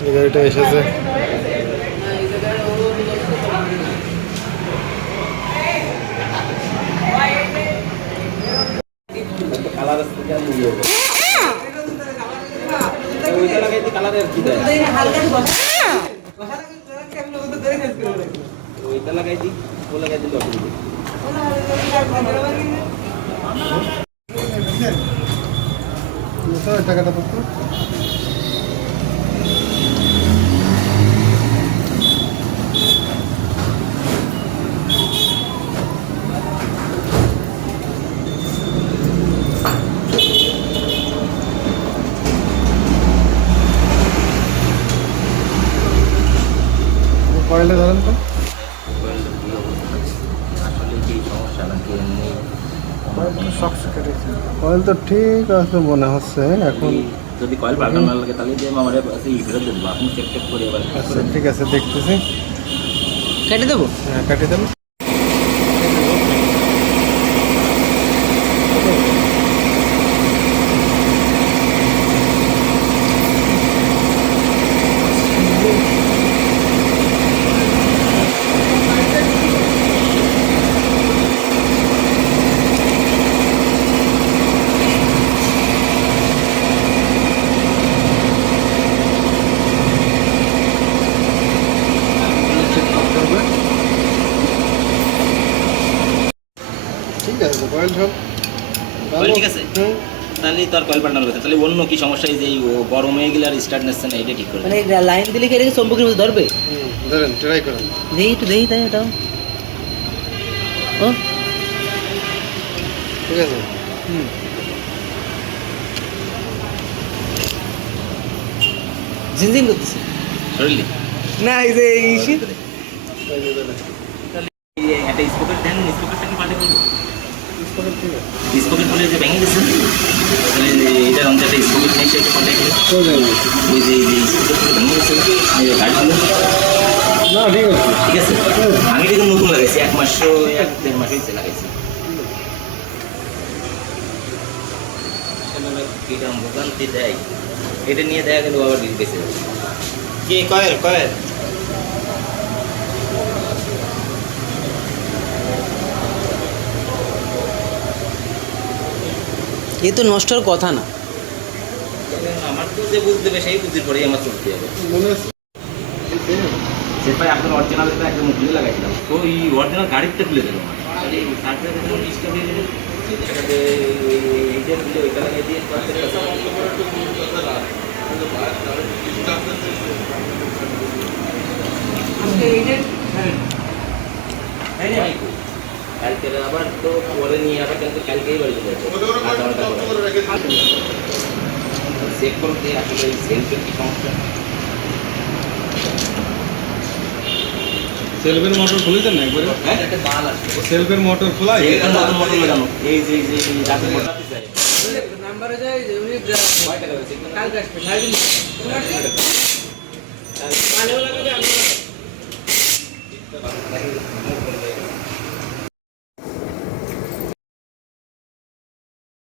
এই গাড়িটা এসেছে। ওইটা লাগাই দিই ও লাগাই দিলে টাকাটা পড়তো কয়েলে ধরেন তো। আসলে কি সমস্যা নাকি এমনি কয়েল তো ঠিক আছে মনে হচ্ছে এখন যদি কয়েল পাল্টানো না লাগে তাহলে যে আমার ফেরত দেবো। আপনি চেক চেক করে এবার। আচ্ছা ঠিক আছে দেখতেছি। কেটে দেবো? হ্যাঁ কেটে দেন ঠিক আছে কয়েল সব ঠিক আছে? তাহলে তো আর কয়েল পাল্টানো কথা তাহলে অন্য কি সমস্যা এই যে এই ও গরম হয়ে গেলে আর স্টার্ট নিচ্ছে না এটা ঠিক করে মানে লাইন দিলে কি এটাকে চম্বকের মধ্যে ধরবে? হুম, ধরেন ট্রাই করেন। দেই একটু দেই তাই এটাও ও। ঠিক আছে? হুম। ঝিনঝিন করতেছে। শরীরে না এই যে ইসি একটা স্পোকেট দেন স্পোকেটটা কি পাল্টে করব স্পোকেট ঠিক আছে যে ভেঙে গেছে তাহলে এটার অন্তত একটা স্পোকেট নিয়ে সেটা পাল্টে গেলে। ওই যে স্পোকেট ভেঙে গেছে গাড়িগুলো না ঠিক আছে। ঠিক আছে? আমি দেখুন নতুন লাগাইছি এক মাস এক দেড় মাস হয়েছে লাগাইছি। এটা ভোগান্তি দেয়? এটা নিয়ে দেখা গেল আবার বিল বেঁচে কি কয়েল কয়েল এ তো নষ্ট হওয়ার কথা না। আমার তো যে বুঝতে হবে সেই বুদ্ধির পরেই আমার চলতে হবে সে ভাই আপনার একদম খুলে লাগাইছিলাম। তো এই অরিজিনাল গাড়িটা খুলে দিল আমার তাহলে এই সার্জারি যখন ডিস্টার্ব হয়ে। গেল সেটাতে এইটা কালকে আবার তো পরে নিয়ে আবার কালকে কালকেই বাড়ি চলে যাচ্ছে সেলফের কি সমস্যা? সেলফের মোটর খুলেছেন না একবারে? হ্যাঁ? সেলফের মোটর খোলা এই যে এই যে নাম্বারে যায়